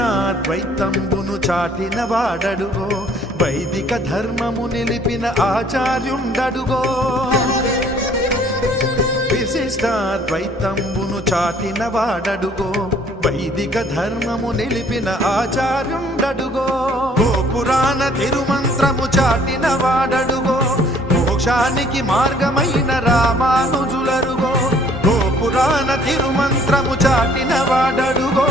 విశిష్టాద్వైతంబును చాటిన వాడడుగో వైదిక ధర్మము నిలిపిన ఆచార్యుండడుగో విశిష్టాద్వైతంబును చాటిన వాడడుగో వైదిక ధర్మము నిలిపిన ఆచార్యుండడుగో గోపురాణ తిరుమంత్రము చాటిన వాడడుగో మోక్షానికి మార్గమైన రామానుజులరుగో గోపురాణ తిరుమంత్రము చాటిన వాడడుగో